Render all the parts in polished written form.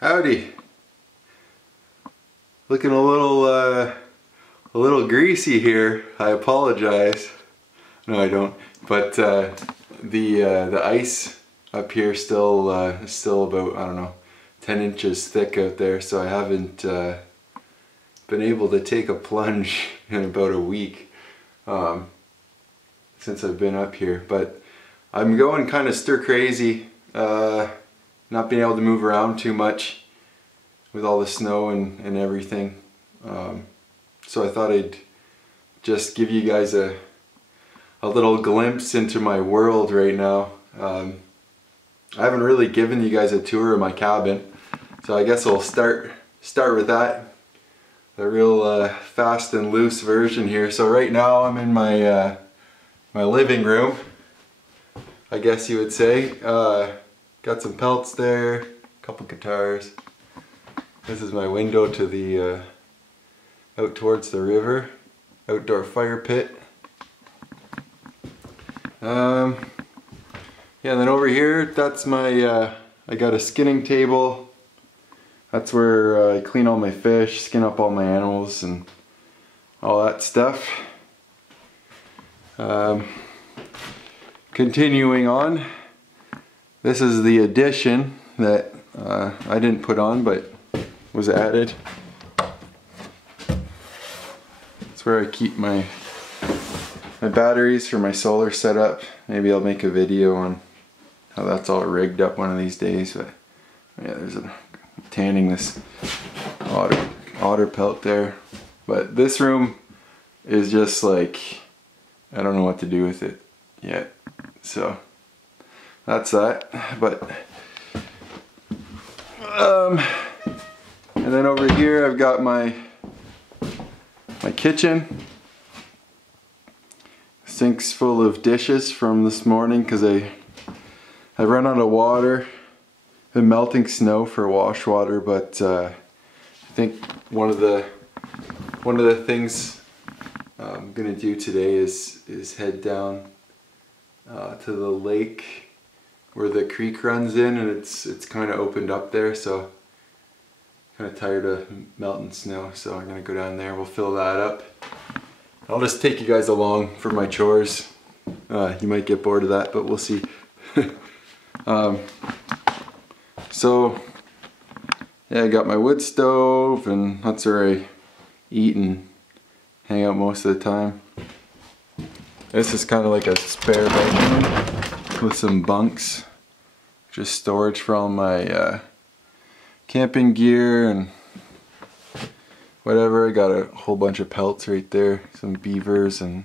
Howdy. Looking a little greasy here. I apologize. No, I don't. But the ice up here still about, I don't know, 10 inches thick out there. So I haven't been able to take a plunge in about a week since I've been up here. But I'm going kind of stir crazy. Not being able to move around too much with all the snow and everything. So I thought I'd just give you guys a little glimpse into my world right now. I haven't really given you guys a tour of my cabin, so I guess I'll start with that. The real fast and loose version here. So right now I'm in my my living room, I guess you would say. Got some pelts there, a couple guitars. This is my window to the out towards the river, outdoor fire pit. Yeah, and then over here, that's my I got a skinning table. That's where I clean all my fish, skin up all my animals, and all that stuff. Continuing on. This is the addition that I didn't put on, but was added. It's where I keep my batteries for my solar setup. Maybe I'll make a video on how that's all rigged up one of these days. But yeah, there's a tanning this otter pelt there. But this room is just like, I don't know what to do with it yet. So that's that. But and then over here I've got my kitchen. Sink's full of dishes from this morning because I ran out of water. Been melting snow for wash water, but I think one of the things I'm gonna do today is head down to the lake where the creek runs in, and it's kind of opened up there, so kind of tired of melting snow, so I'm gonna go down there. We'll fill that up. I'll just take you guys along for my chores. You might get bored of that, but we'll see. So yeah, I got my wood stove, and that's where I eat and hang out most of the time. This is kind of like a spare bedroom with some bunks. Just storage for all my camping gear and whatever. I got a whole bunch of pelts right there. Some beavers and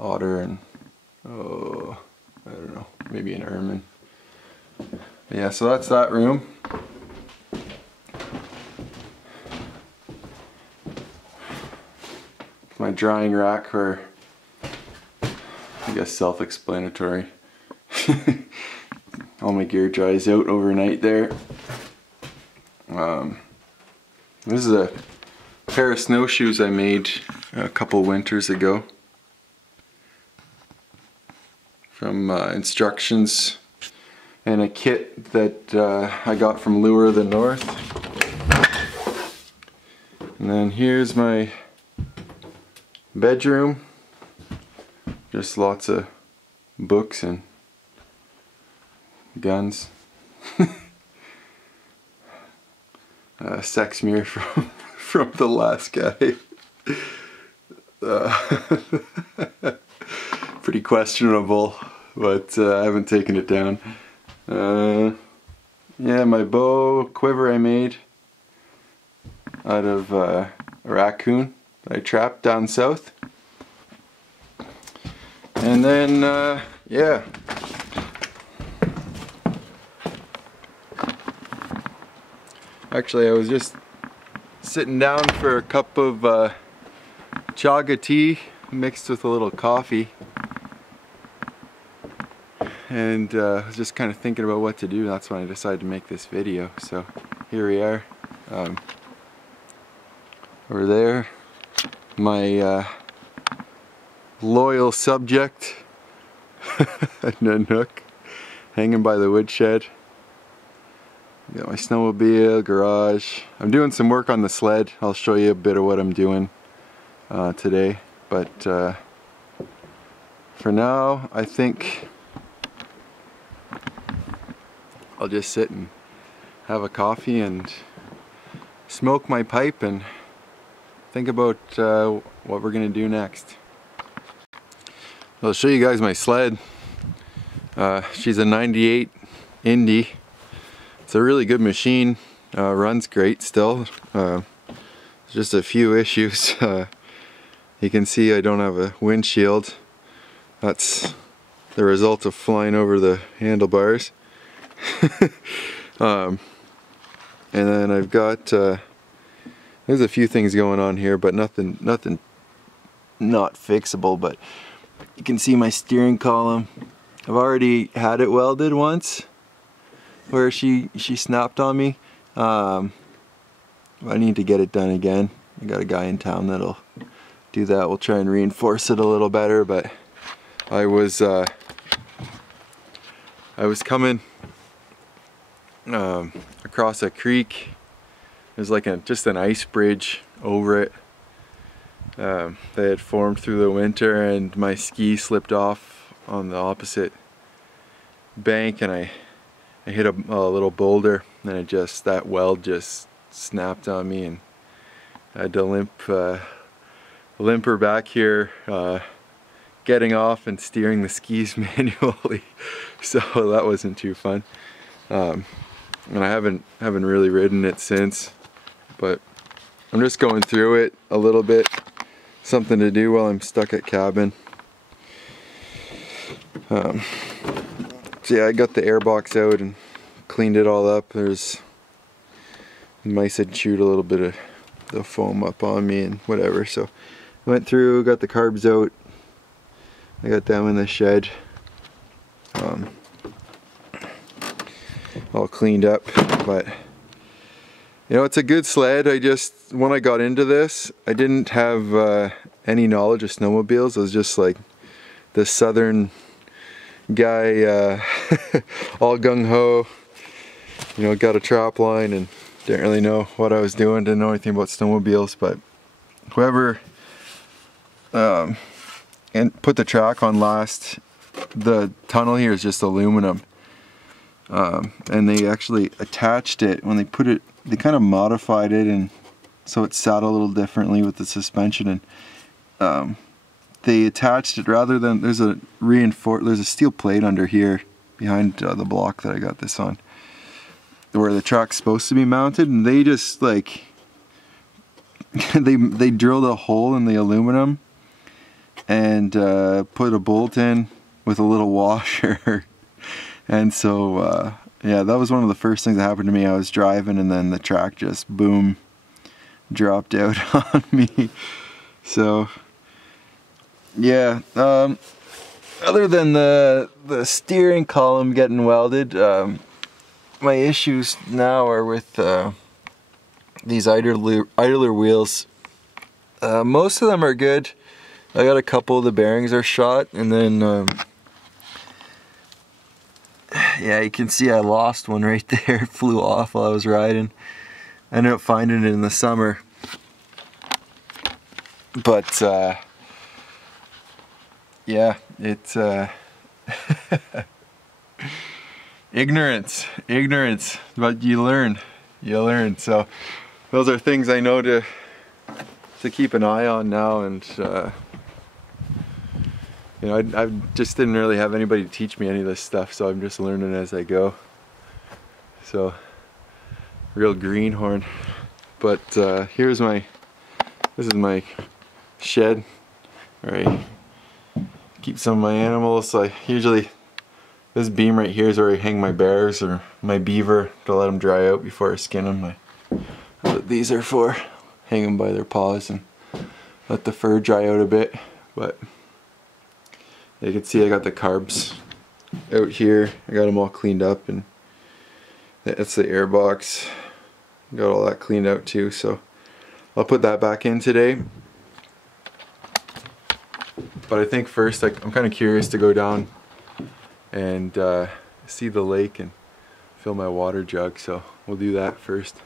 otter and, oh, I don't know, maybe an ermine. But yeah, so that's that room. My drying rack, where I guess self-explanatory. All my gear dries out overnight there. This is a pair of snowshoes I made a couple winters ago from instructions and a kit that I got from Lure of the North. And then here's my bedroom. Just lots of books and guns. Sex mirror from the last guy. Pretty questionable, but I haven't taken it down. Yeah, my bow quiver I made out of a raccoon that I trapped down south. And then, yeah. Actually, I was just sitting down for a cup of chaga tea mixed with a little coffee. And I was just kind of thinking about what to do. That's when I decided to make this video. So here we are. Over there, my loyal subject, a Nanook, hanging by the woodshed. Got my snowmobile, garage. I'm doing some work on the sled. I'll show you a bit of what I'm doing today. But for now, I think I'll just sit and have a coffee and smoke my pipe and think about what we're gonna do next. I'll show you guys my sled. She's a 98 Indy. It's a really good machine, runs great still. Just a few issues. You can see I don't have a windshield. That's the result of flying over the handlebars. And then I've got there's a few things going on here, but nothing not fixable. But you can see my steering column. I've already had it welded once, where she snapped on me. I need to get it done again. I got a guy in town that'll do that. We'll try and reinforce it a little better. But I was coming across a creek. There's like just an ice bridge over it. They had formed through the winter, and my ski slipped off on the opposite bank, and I hit a little boulder, and that weld just snapped on me, and I had to limp her back here, getting off and steering the skis manually. So that wasn't too fun. And I haven't really ridden it since, but I'm just going through it a little bit. Something to do while I'm stuck at cabin. So yeah, I got the airbox out and cleaned it all up. There's mice had chewed a little bit of the foam up on me and whatever. So I went through, got the carbs out. I got them in the shed. All cleaned up, but you know, it's a good sled. When I got into this, I didn't have any knowledge of snowmobiles. I was just like the southern guy, all gung-ho, you know, got a trap line and didn't really know what I was doing, didn't know anything about snowmobiles. But whoever and put the track on last, the tunnel here is just aluminum. And they actually attached it when they put it, they kind of modified it, and so it sat a little differently with the suspension, and they attached it rather than, there's a steel plate under here behind the block that I got this on, where the track's supposed to be mounted, and they just like they drilled a hole in the aluminum and put a bolt in with a little washer. And so, yeah, that was one of the first things that happened to me. I was driving, and then the track just, boom, dropped out on me. So, yeah, other than the steering column getting welded, my issues now are with these idler wheels. Most of them are good. I got a couple of the bearings are shot, and then yeah, you can see I lost one right there. It flew off while I was riding. I ended up finding it in the summer. But yeah, it's ignorance, but you learn. So those are things I know to keep an eye on now, and you know, I just didn't really have anybody to teach me any of this stuff, so I'm just learning as I go. So, real greenhorn. But this is my shed where I keep some of my animals. So this beam right here is where I hang my bears or my beaver to let them dry out before I skin them. That's what these are for. Hang them by their paws and let the fur dry out a bit. But you can see I got the carbs out here. I got them all cleaned up, and that's the air box. Got all that cleaned out too, so I'll put that back in today. But I think first I'm kind of curious to go down and see the lake and fill my water jug, so we'll do that first.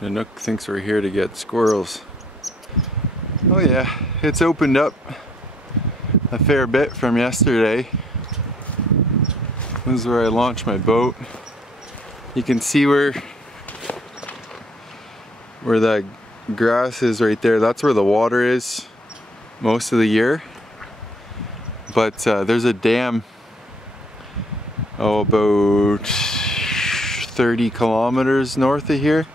The Nook thinks we're here to get squirrels. Oh yeah, it's opened up a fair bit from yesterday. This is where I launched my boat. You can see where that grass is right there. That's where the water is most of the year. But there's a dam about 30 kilometers north of here.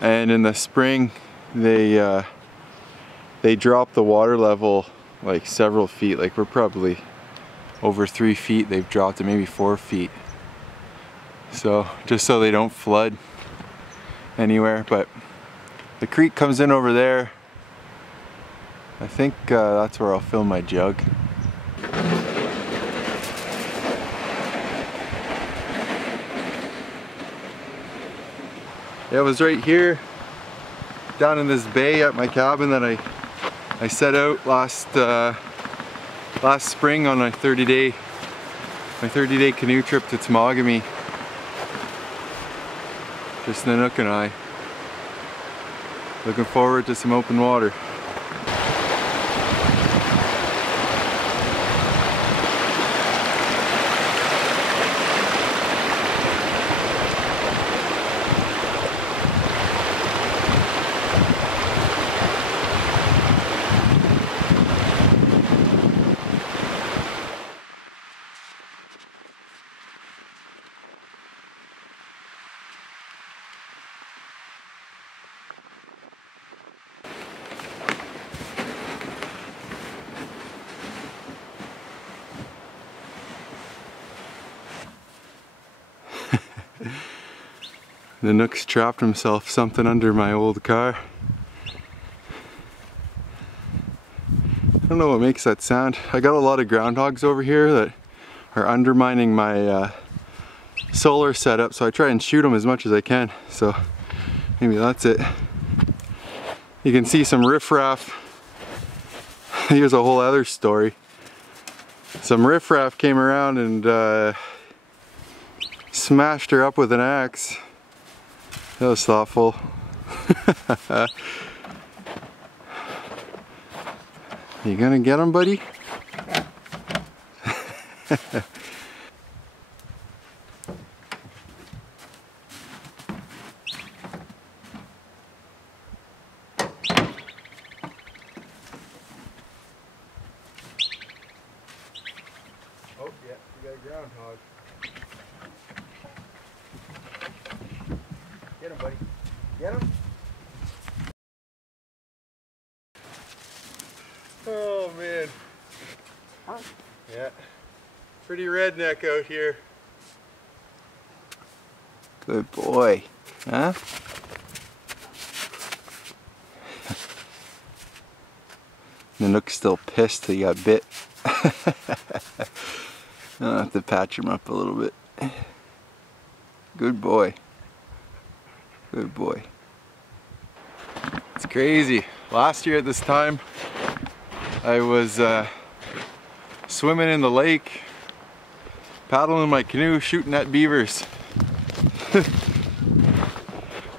And in the spring they drop the water level like several feet. Like we're probably over 3 feet. They've dropped it, maybe 4 feet. So just so they don't flood anywhere. But the creek comes in over there. I think that's where I'll fill my jug. Yeah, it was right here down in this bay at my cabin that I set out last spring on my 30-day canoe trip to Temagami. Just the Nook and I. Looking forward to some open water. The Nook's trapped himself something under my old car. I don't know what makes that sound. I got a lot of groundhogs over here that are undermining my solar setup, so I try and shoot them as much as I can. So maybe that's it. You can see some riffraff. Here's a whole other story. Some riffraff came around and smashed her up with an axe. That was thoughtful. You gonna get him, buddy? Oh yeah, we got a groundhog. Get him, buddy. Get him. Oh man. Huh? Yeah. Pretty redneck out here. Good boy. Huh? The Nook's still pissed he got bit. I'll have to patch him up a little bit. Good boy. Good boy. It's crazy. Last year at this time, I was swimming in the lake, paddling my canoe, shooting at beavers.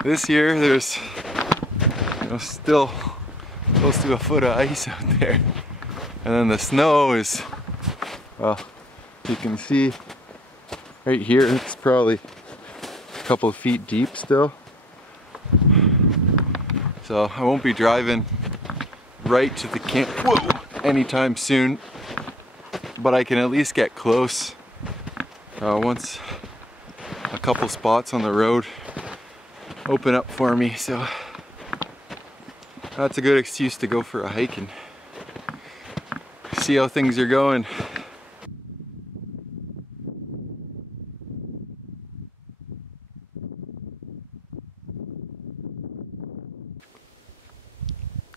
This year, there's still close to a foot of ice out there, and then the snow is, well, you can see right here. It's probably a couple of feet deep still. So I won't be driving right to the camp anytime soon, but I can at least get close once a couple spots on the road open up for me. So that's a good excuse to go for a hike and see how things are going.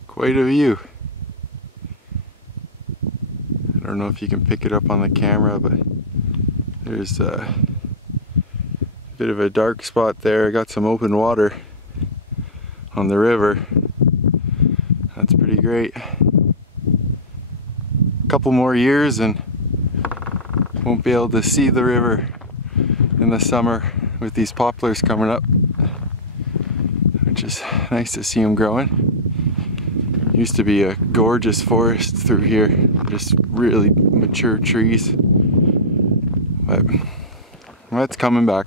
Quite a view. I don't know if you can pick it up on the camera, but there's a bit of a dark spot there. I got some open water on the river. That's pretty great. couple more years and won't be able to see the river in the summer with these poplars coming up, which is nice to see them growing. Used to be a gorgeous forest through here, just really mature trees, but that's coming back.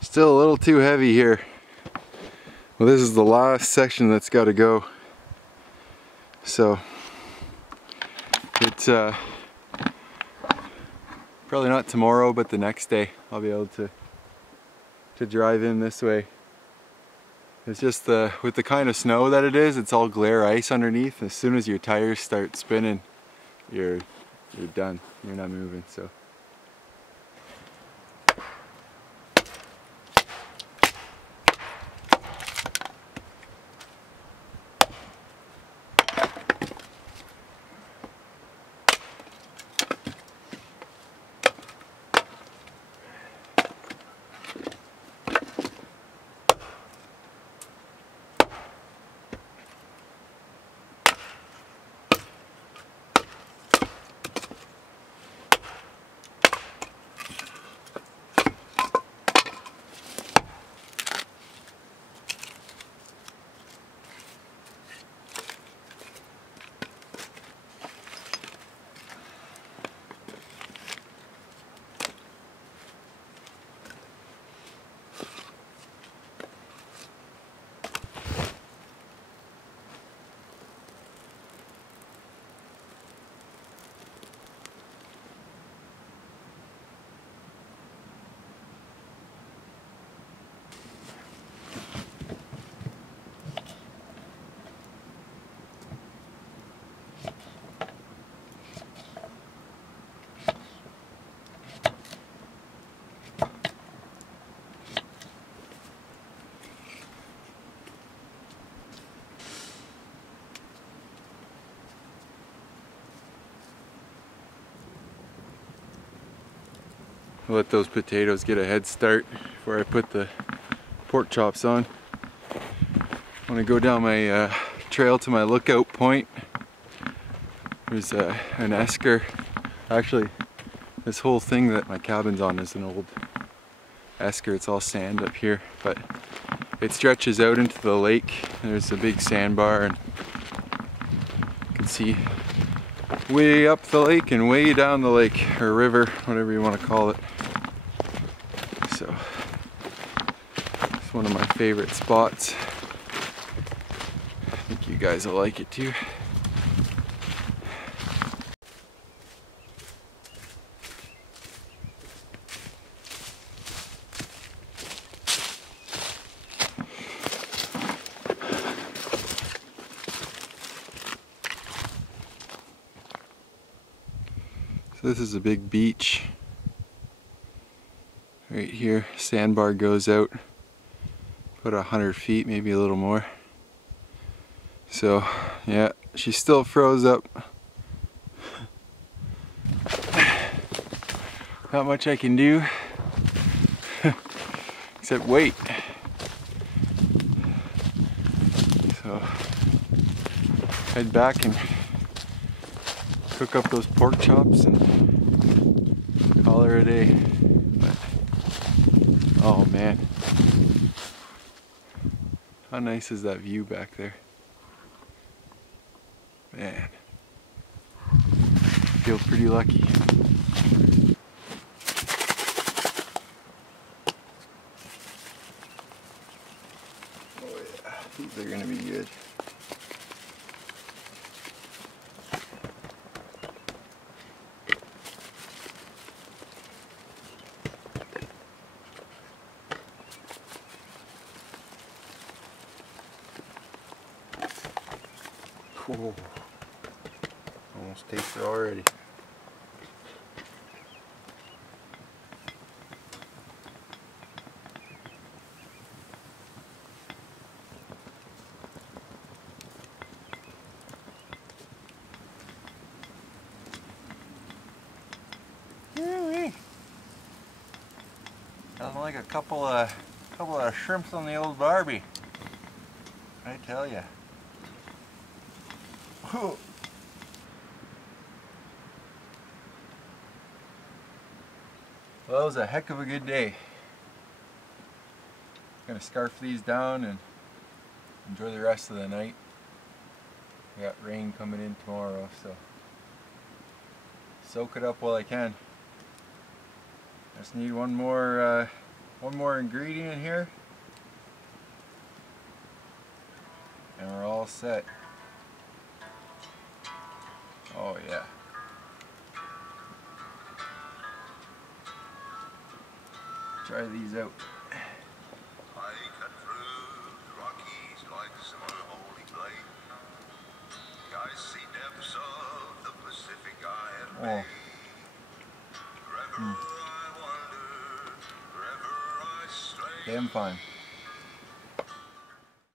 Still a little too heavy here. Well, this is the last section that's got to go, so it's probably not tomorrow, but the next day I'll be able to drive in this way. It's just with the kind of snow that it is, it's all glare ice underneath. As soon as your tires start spinning, you're done. You're not moving. So. I'll let those potatoes get a head start before I put the pork chops on. I want to go down my trail to my lookout point. There's an esker. Actually, this whole thing that my cabin's on is an old esker. It's all sand up here, but it stretches out into the lake. There's a big sandbar, and you can see way up the lake and way down the lake, or river, whatever you want to call it. So it's one of my favorite spots. I think you guys will like it too. So this is a big beach right here. Sandbar goes out about 100 feet, maybe a little more. So yeah, she still froze up. Not much I can do except wait. So head back and cook up those pork chops and call her a day. But, oh man, how nice is that view back there? Man, I feel pretty lucky. Oh yeah, these are gonna be good. Whoa. Almost tastes it already. Nothing like a couple of shrimps on the old Barbie, I tell ya. Well, it was a heck of a good day. Gonna scarf these down and enjoy the rest of the night. We got rain coming in tomorrow, so soak it up while I can. Just need one more ingredient here, and we're all set. Oh yeah. Try these out. I cut through the Rockies like some unholy blade. The icy depths of the Pacific I had made. Wherever I wander, wherever I stray. Damn fine.